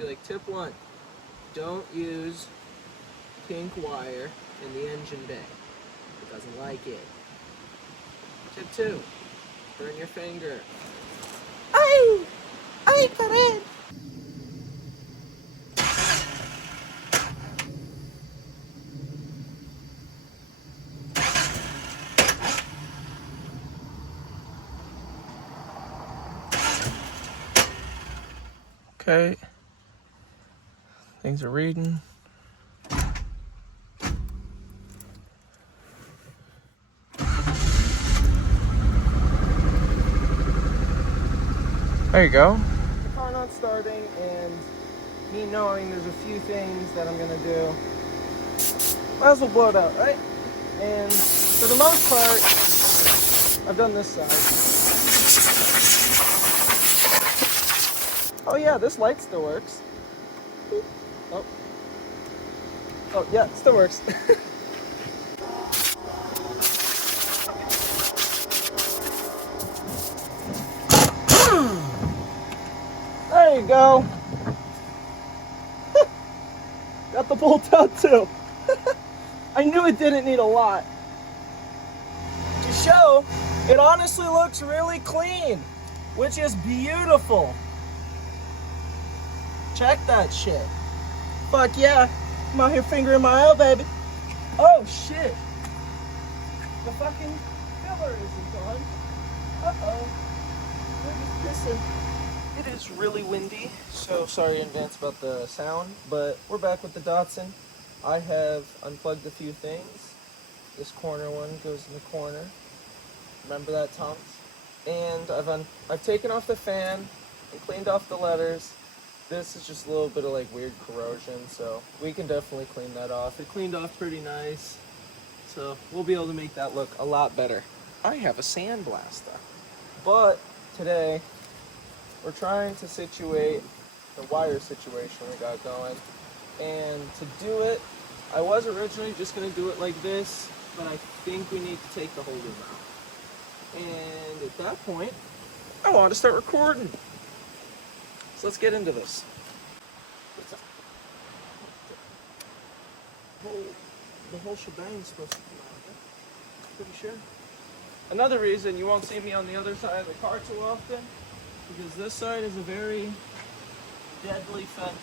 be like, tip 1, don't use pink wire in the engine bay. It doesn't like it. Tip 2, burn your finger. Ay! Ay, caray! Okay. Things are reading. There you go. The car not starting, and me knowing there's a few things that I'm gonna do, might as well blow it out, right? And for the most part, I've done this side. Oh yeah, this light still works. Oh. Oh yeah, it still works. There you go. Got the bolt out too. I knew it didn't need a lot. To show, it honestly looks really clean, which is beautiful. Check that shit. Fuck yeah. I'm out here fingering my oil, baby. Oh shit. The fucking filler isn't on. Uh-oh. We're just pissing. It is really windy, so sorry in advance about the sound, but we're back with the Datsun. I have unplugged a few things. This corner one goes in the corner. Remember that, Tom? And I've taken off the fan and cleaned off the letters. This is just a little bit of like weird corrosion, so we can definitely clean that off. It cleaned off pretty nice, so we'll be able to make that look a lot better. I have a sandblaster, but today we're trying to situate the wire situation we got going, and to do it, I was originally just going to do it like this, but I think we need to take the holder out. And at that point, I want to start recording. So let's get into this. The whole shebang's supposed to come out of it. Pretty sure. Another reason you won't see me on the other side of the car too often, because this side is a very deadly fender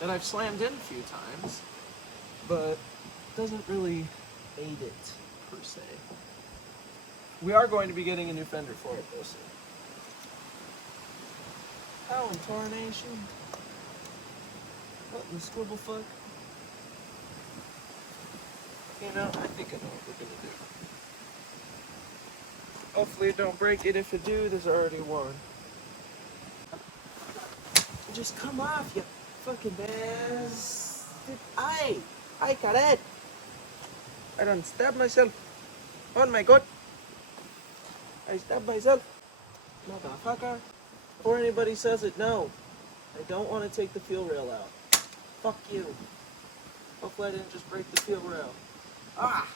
that I've slammed in a few times, but doesn't really aid it per se. We are going to be getting a new fender for it though soon. How in tarnation? What in the scribble fuck? You know, I think I know what we're gonna do. Hopefully it don't break it. If it do, there's already one. Just come off, you fucking ass. Ay, caret. I done stabbed myself. Oh my god. I stabbed myself. Motherfucker. Before anybody says it, no. I don't want to take the fuel rail out. Fuck you. Hopefully I didn't just break the fuel rail. Ah!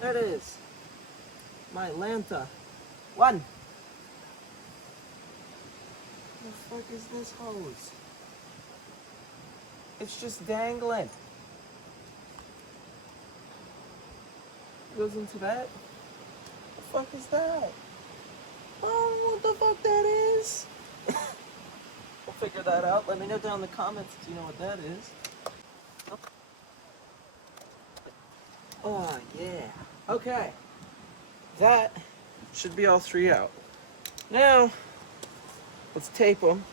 There it is. My Lanta. One. What the fuck is this hose? It's just dangling. Goes into that? What the fuck is that? Oh, what the fuck that is? We'll figure that out. Let me know down in the comments if you know what that is. Oh, yeah. Okay. That should be all three out. Now, let's tape them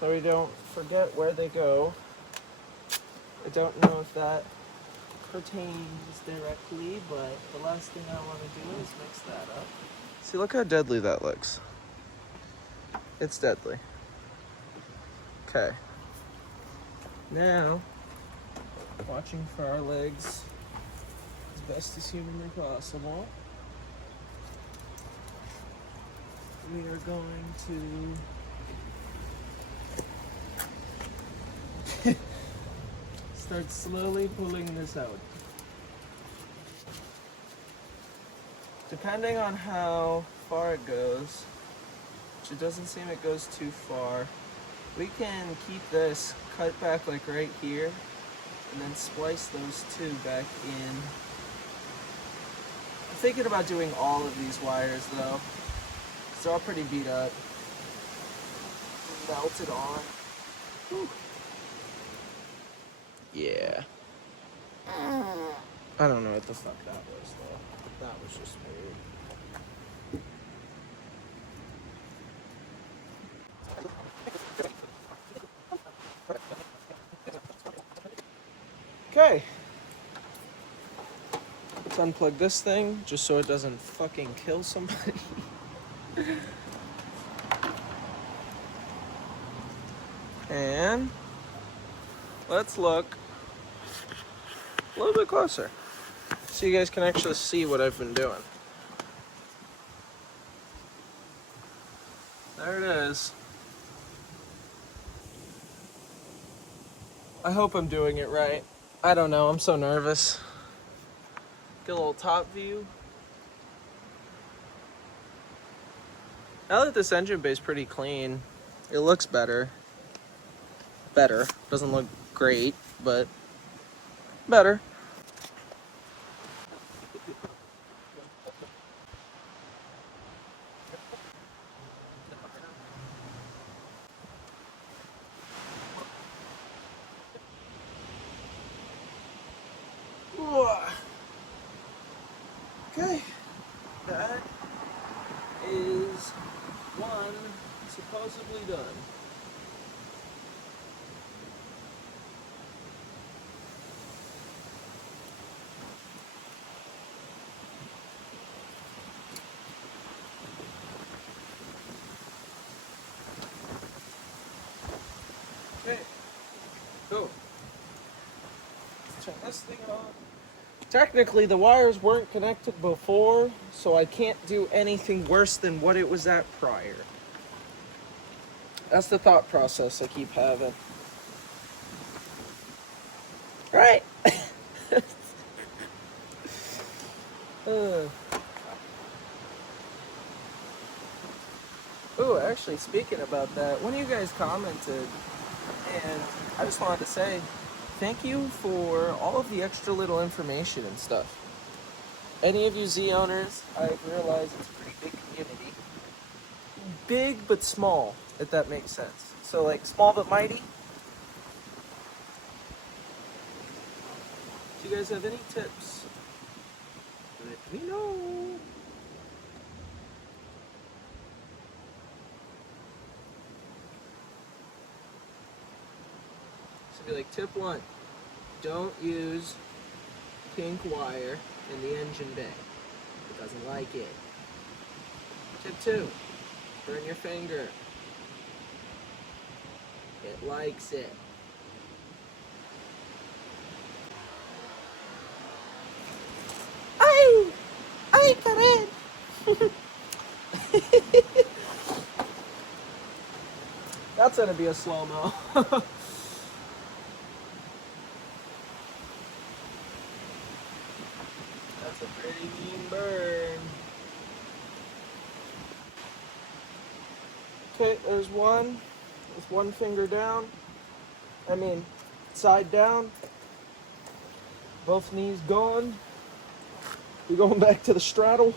so we don't forget where they go. I don't know if that pertains directly, but the last thing I want to do is mix that up. See, look how deadly that looks. It's deadly. Okay. Now, watching for our legs as best as humanly possible. We are going to start slowly pulling this out. Depending on how far it goes, which it doesn't seem it goes too far, we can keep this cut back like right here and then splice those two back in. I'm thinking about doing all of these wires though. They're all pretty beat up. Melted on. Whew. Yeah. I don't know what the fuck that was though. That was just weird. Okay. Let's unplug this thing just so it doesn't fucking kill somebody. And let's look a little bit closer so you guys can actually see what I've been doing. There it is. I hope I'm doing it right. I don't know, I'm so nervous. Get a little top view. Now that this engine bay is pretty clean, it looks better. Doesn't look great, but better. Okay, that is one supposedly done. Okay, go. Let's turn this thing on. Technically, the wires weren't connected before, so I can't do anything worse than what it was at prior. That's the thought process I keep having. Right? Oh, actually, speaking about that, one of you guys commented, and I just wanted to say thank you for all of the extra little information and stuff. Any of you Z owners, I've realized it's a pretty big community. Big but small, if that makes sense. So like small but mighty. Do you guys have any tips? Let me know. So be like, tip 1, don't use pink wire in the engine bay. It doesn't like it. Tip 2, burn your finger. It likes it. Ay, Karen! That's gonna be a slow-mo. That's a pretty mean burn. Okay, there's one with one finger down. I mean, side down. Both knees gone. We're going back to the straddle.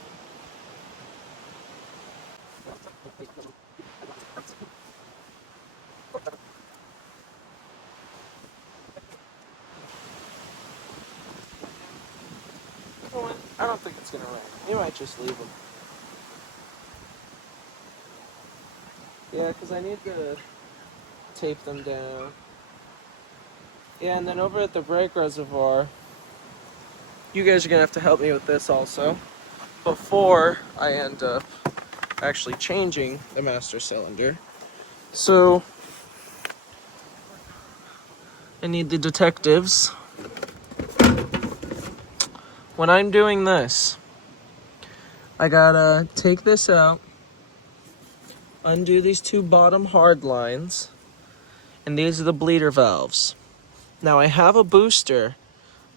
I don't think it's gonna rain. You might just leave them. Yeah, because I need to tape them down. Yeah, and then over at the brake reservoir, you guys are gonna have to help me with this also before I end up actually changing the master cylinder. So I need the detectives. When I'm doing this, I gotta take this out, undo these two bottom hard lines, and these are the bleeder valves. Now I have a booster,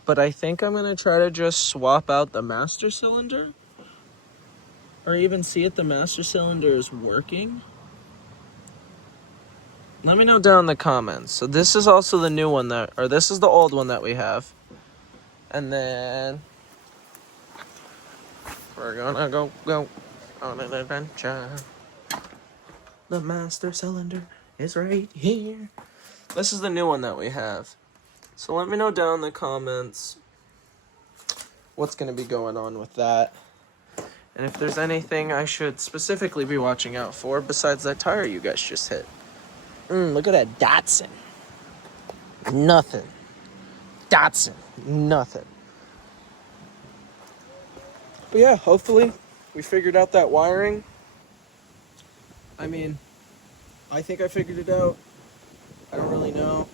but I think I'm gonna try to just swap out the master cylinder, or even see if the master cylinder is working. Let me know down in the comments. So this is also the new one or this is the old one that we have. And then we're gonna go on an adventure. The master cylinder is right here. This is the new one that we have. So let me know down in the comments what's gonna be going on with that. And if there's anything I should specifically be watching out for besides that tire you guys just hit. Look at that Datsun. Nothing. Datsun. Nothing. But yeah, hopefully we figured out that wiring. I mean, I think I figured it out. I don't really know.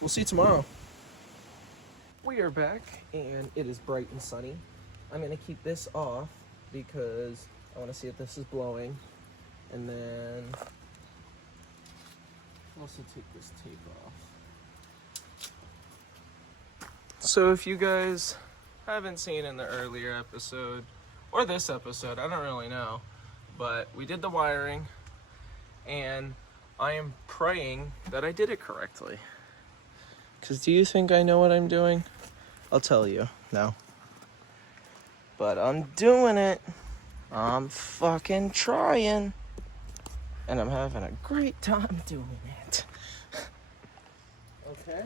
We'll see tomorrow. We are back and it is bright and sunny. I'm going to keep this off because I want to see if this is blowing. And then also take this tape off. So if you guys haven't seen in the earlier episode, or this episode, I don't really know, but we did the wiring, and I am praying that I did it correctly. Because do you think I know what I'm doing? I'll tell you, no. But I'm doing it. I'm fucking trying. And I'm having a great time doing it. Okay.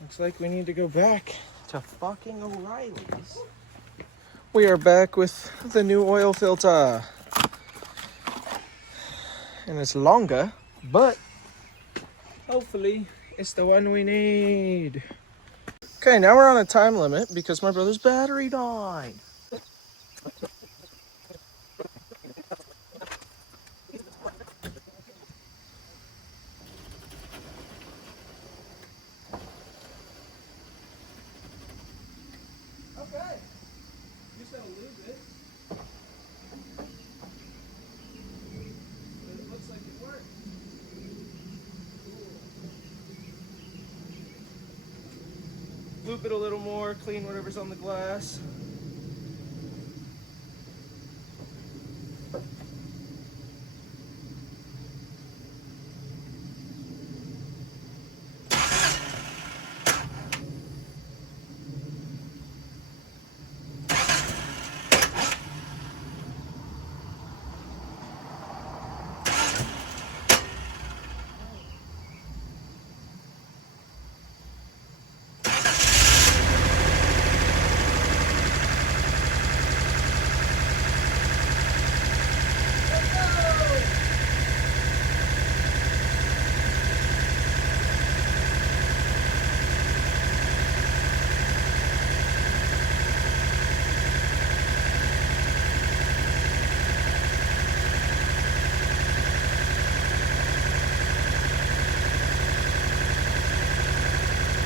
Looks like we need to go back to fucking O'Reilly's. We are back with the new oil filter. And it's longer, but hopefully it's the one we need. Okay, now we're on a time limit because my brother's battery died. Okay, you just gotta lose it. But it looks like it worked. Cool. Loop it a little more, clean whatever's on the glass.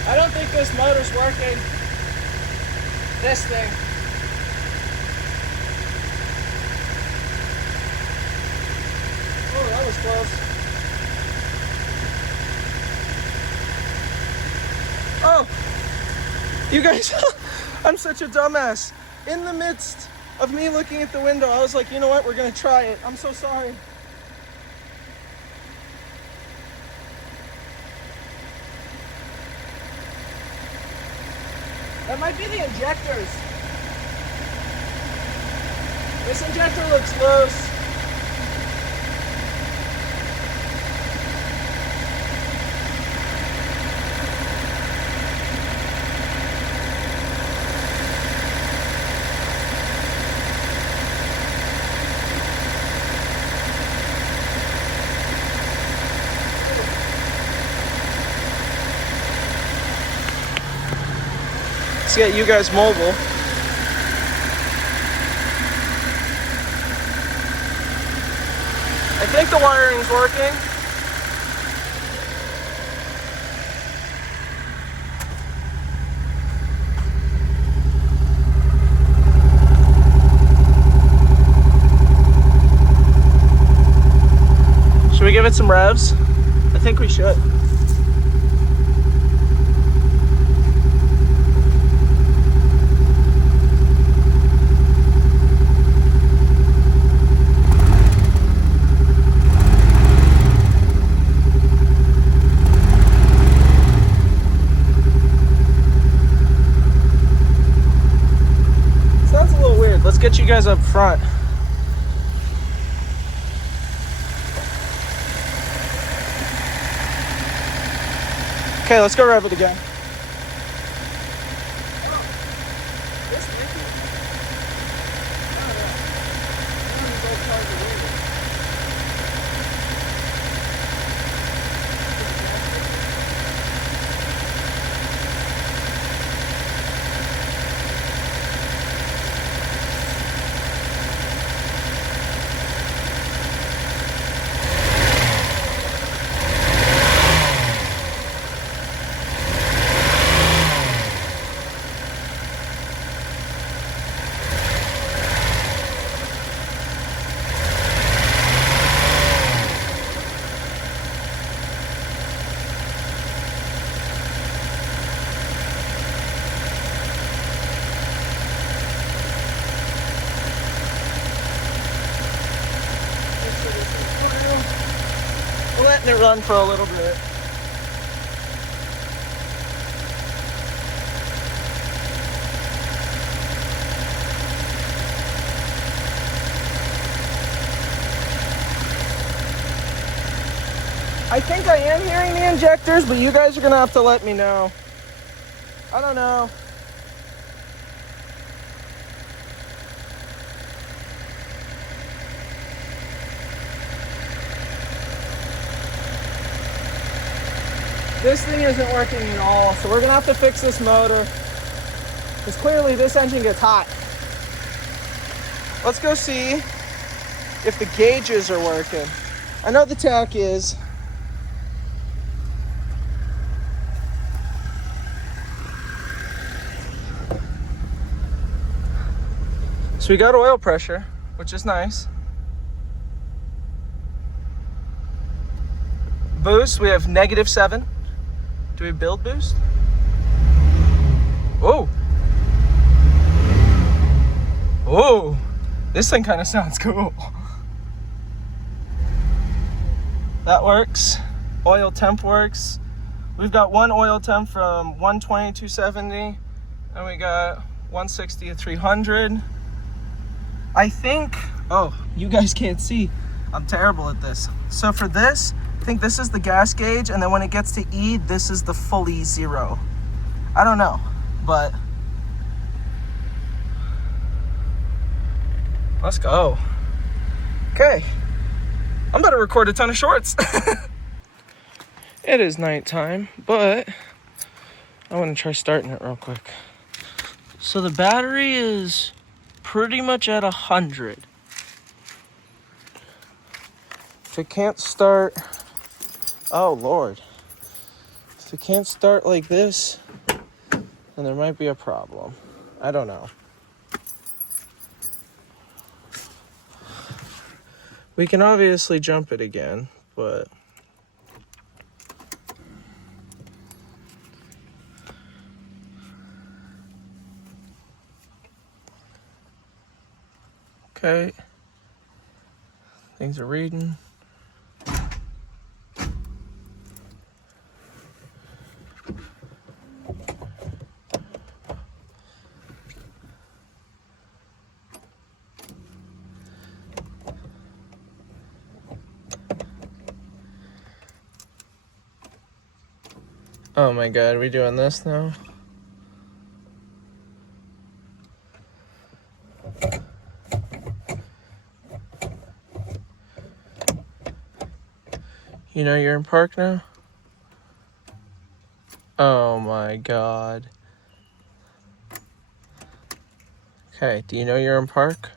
I don't think this motor's working. This thing. Oh, that was close. Oh, you guys, I'm such a dumbass. In the midst of me looking at the window, I was like, you know what, we're gonna try it. I'm so sorry. That might be the injectors. This injector looks loose. Let's get you guys mobile. I think the wiring's working. Should we give it some revs? I think we should. Okay, let's go rev it again. We're letting it run for a little bit. I think I am hearing the injectors, but you guys are gonna have to let me know. I don't know. This thing isn't working at all, so we're gonna have to fix this motor, because clearly this engine gets hot. Let's go see if the gauges are working. I know the tach is. So we got oil pressure, which is nice. Boost, we have -7. Do we build boost? Oh. Oh. This thing kind of sounds cool. That works. Oil temp works. We've got one oil temp from 120 to 270, and we got 160 to 300. I think, oh, you guys can't see. I'm terrible at this. So for this, I think this is the gas gauge, and then when it gets to E, this is the fully zero. I don't know, but let's go. Okay, I'm about to record a ton of shorts. It is nighttime, but I want to try starting it real quick. So the battery is pretty much at 100. If it can't start, oh Lord. If it can't start like this, then there might be a problem. I don't know. We can obviously jump it again, but okay. Things are reading. Oh my God, are we doing this now? You know you're in park now? Oh my God. Okay, do you know you're in park?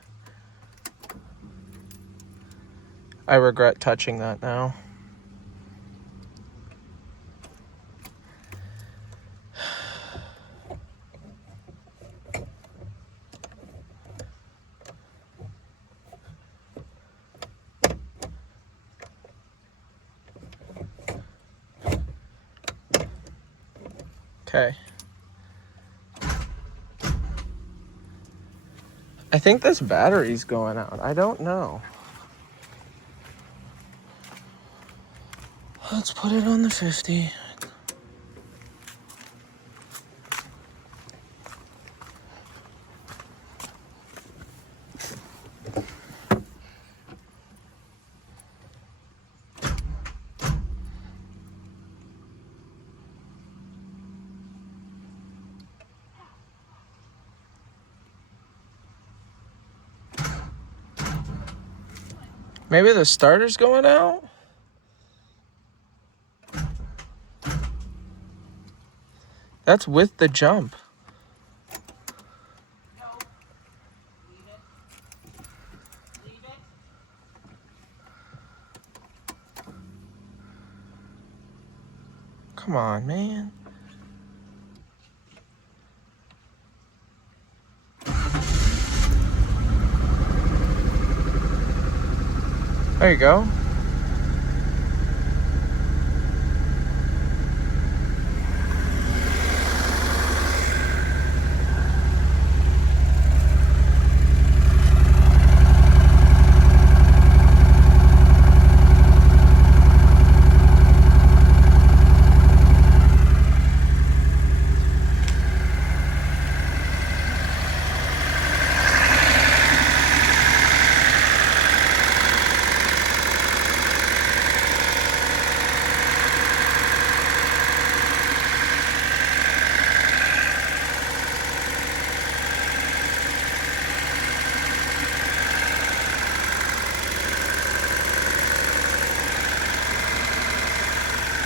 I regret touching that now. Okay. I think this battery's going out. I don't know. Let's put it on the 50. Maybe the starter's going out? That's with the jump. No. Leave it. Leave it. Come on, man. There you go.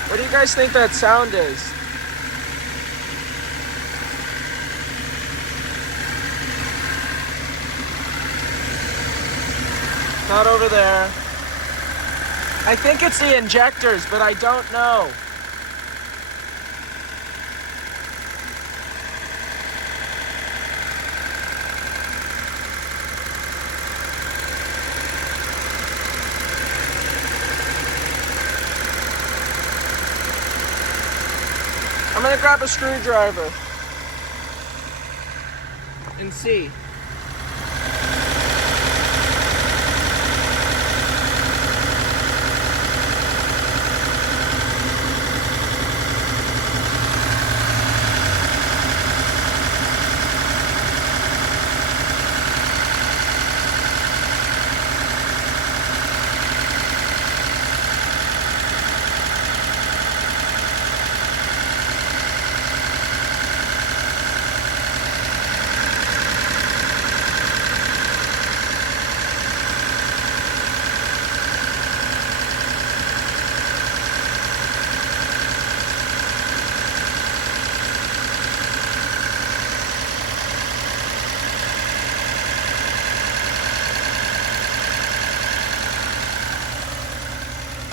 What do you guys think that sound is? Not over there. I think it's the injectors, but I don't know. I'm gonna grab a screwdriver and see.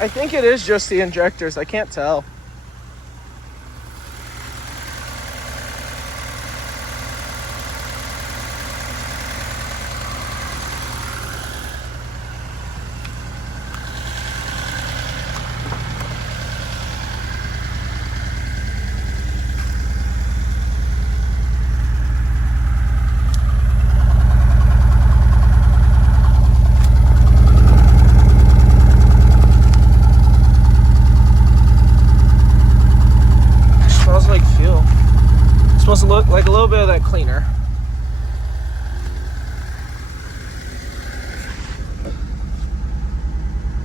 I think it is just the injectors. I can't tell. Smells like fuel. It's supposed to look like a little bit of that cleaner.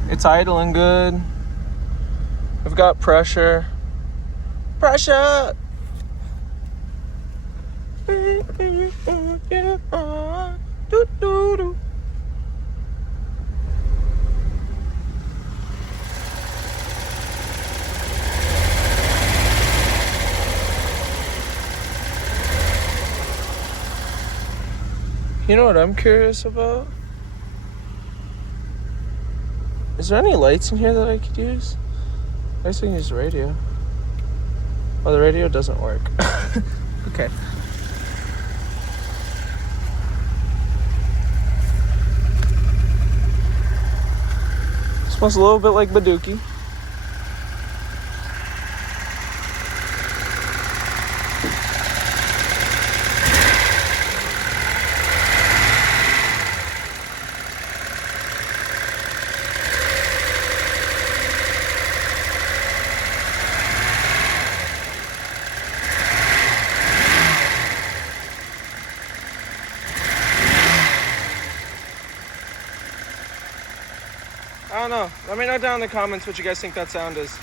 It's idling good. I've got pressure. Pressure! You know what I'm curious about? Is there any lights in here that I could use? I guess I can use the radio. Oh, the radio doesn't work. Okay. Smells a little bit like Baduki. I don't know. Let me know down in the comments what you guys think that sound is.